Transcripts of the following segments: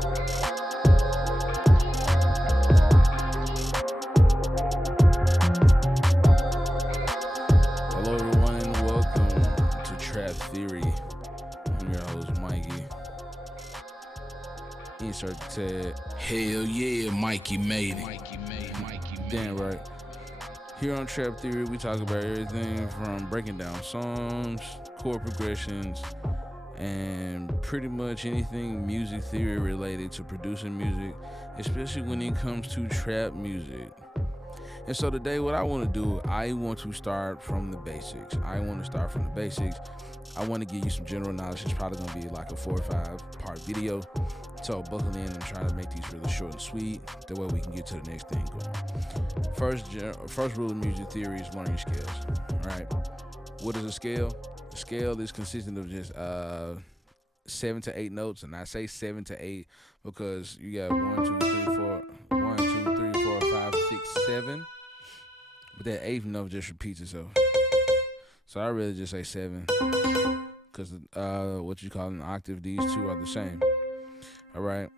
Hello, everyone, and welcome to Trap Theory. I'm your host, Mikey. Insert Ted. Hell yeah, Mikey made it. Damn right. Here on Trap Theory, we talk about everything from breaking down songs, chord progressions, and pretty much anything music theory related to producing music, especially when it comes to trap music. And so today what I want to do, I want to start from the basics. I want to give you some general knowledge. It's probably going to be like a 4 or 5 part video. So buckle in and try to make these really short and sweet. That way we can get to the next thing going. First rule of music theory is learn your scales. All right. What is a scale? A scale is consistent of just 7 to 8 notes, and I say 7 to 8 because you got 1, 2, 3, 4, 1, 2, 3, 4, 5, 6, 7. But that eighth note just repeats itself. So I really just say 7 because what you call an octave, these two are the same. All right.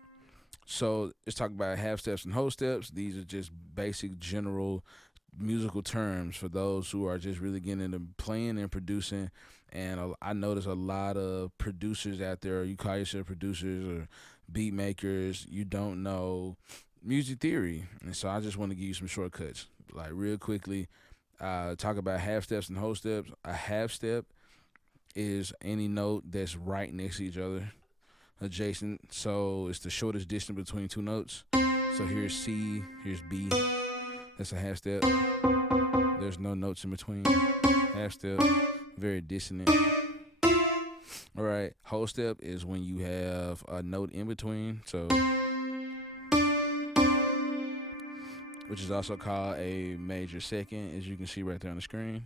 So let's talk about half steps and whole steps. These are just basic general musical terms for those who are just really getting into playing and producing. And I notice a lot of producers out there, you call yourself producers or beat makers, you don't know music theory. And so I just want to give you some shortcuts. Like real quickly, talk about half steps and whole steps. A half step is any note that's right next to each other, adjacent. So it's the shortest distance between two notes. So here's C, here's B. That's a half step. There's no notes in between. Half step, very dissonant. All right, whole step is when you have a note in between. So, which is also called a major second, as you can see right there on the screen.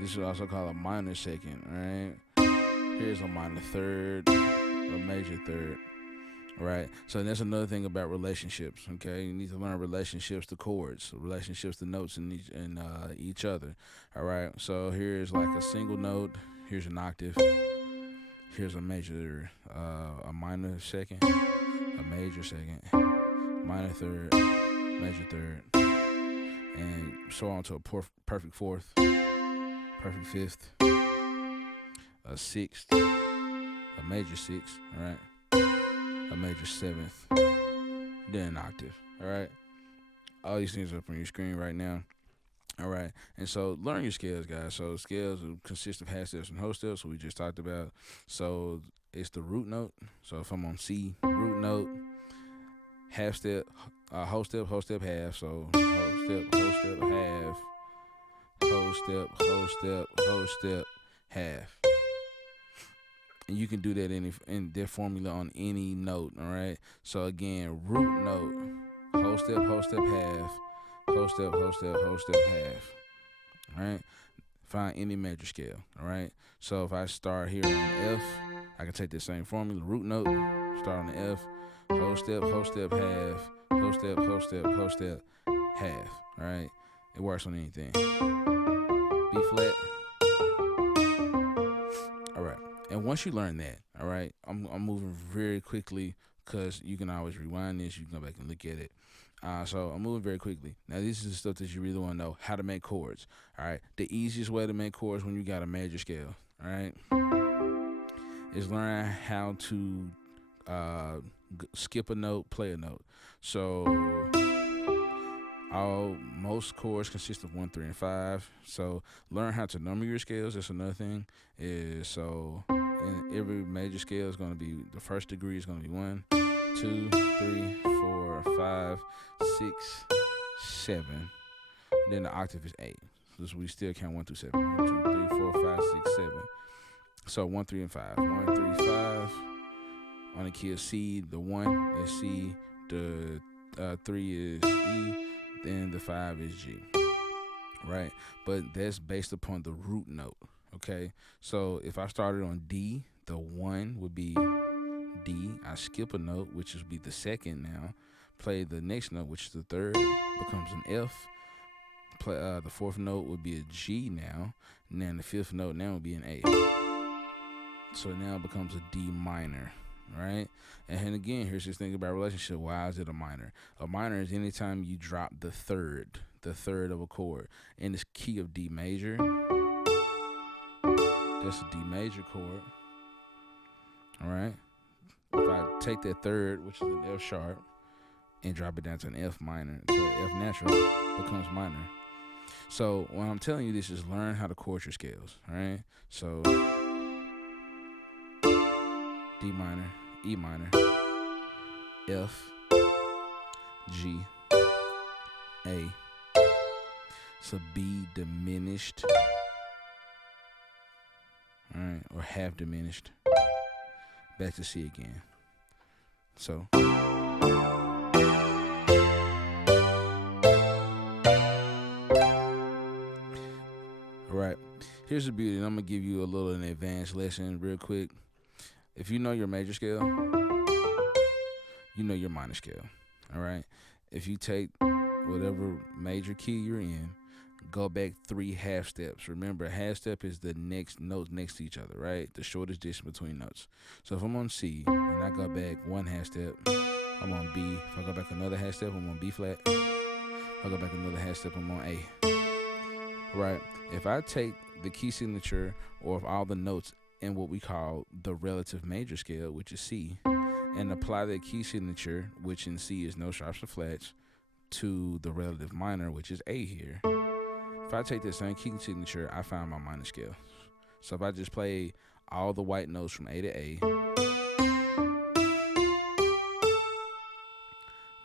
This is also called a minor second. All right, here's a minor third, a major third. All right, so that's another thing about relationships. Okay, you need to learn relationships to chords, relationships to notes in each other. All right, so here's like a single note. Here's an octave. Here's a major, a minor second, a major second, minor third, major third, and so on to a perfect fourth, perfect fifth, a sixth, a major sixth. All right. A major seventh, then an octave. All right, all these things are up on your screen right now. All right, and so learn your scales, guys. So scales consist of half steps and whole steps, what we just talked about. So it's the root note. So if I'm on C, root note, half step, whole step, half. So whole step, half, whole step, half. And you can do that in their formula on any note, all right? So again, root note, whole step, half, whole step, half, all right? Find any major scale, all right? So if I start here on F, I can take the same formula, root note, start on the F, whole step, half, whole step, half, all right? It works on anything. B flat. All right. And once you learn that, all right, I'm moving very quickly because you can always rewind this. You can go back and look at it. So I'm moving very quickly. Now, this is the stuff that you really want to know, how to make chords, all right? The easiest way to make chords when you got a major scale, all right, is learn how to skip a note, play a note. So most chords consist of 1, 3, and 5. So learn how to number your scales. That's another thing. In every major scale is going to be the first degree is going to be 1, 2, 3, 4, 5, 6, 7. And then the octave is 8. So we still count 1 through 7. 1, 2, 3, 4, 5, 6, 7. So 1, 3, and 5. 1, 3, 5. On the key of C, the 1 is C. The 3 is E. Then the 5 is G, right? But that's based upon the root note, okay? So if I started on D, the 1 would be D. I skip a note, which would be the second now. Play the next note, which is the third, becomes an F. Play the fourth note would be a G now. And then the fifth note now would be an A. So now it becomes a D minor, right? And again, here's this thing about relationship. Why is it a minor? A minor is anytime you drop the third of a chord in this key of D major. That's a D major chord. All right. If I take that third, which is an F sharp, and drop it down to an F minor, to an F natural, becomes minor. So when I'm telling you this, is learn how to chord your scales. All right. So D minor, E minor, F, G, A. So B diminished, all right, or half diminished. Back to C again. So. All right. Here's the beauty, and I'm gonna give you a little an advanced lesson real quick. If you know your major scale, you know your minor scale. All right. If you take whatever major key you're in, go back 3 half steps. Remember, a half step is the next notes next to each other, right? The shortest distance between notes. So if I'm on C and I go back 1 half step, I'm on B. If I go back another half step, I'm on B flat. If I go back another half step, I'm on A. Right. If I take the key signature, or if all the notes in what we call the relative major scale, which is C, and apply that key signature, which in C is no sharps or flats, to the relative minor, which is A here. If I take that same key signature, I find my minor scale. So if I just play all the white notes from A to A,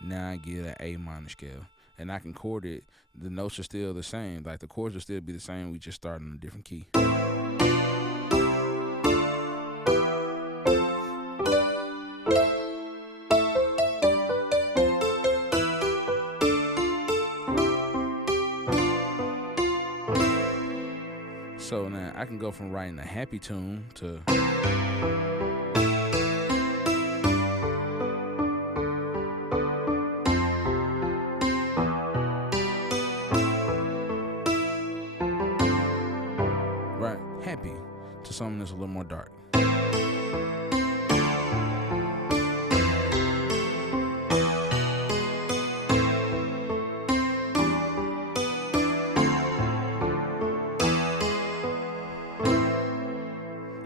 now I get an A minor scale. And I can chord it. The notes are still the same. Like the chords will still be the same. We just start in a different key. So now I can go from writing a happy tune to happy to something that's a little more dark.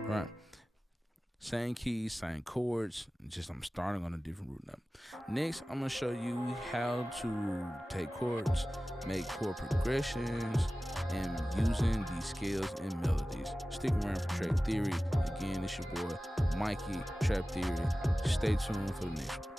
Right. Same keys, same chords, just I'm starting on a different root note. Next, I'm going to show you how to take chords, make chord progressions, and using these scales and melodies. Stick around for Trap Theory. Again, it's your boy, Mikey, Trap Theory. Stay tuned for the next one.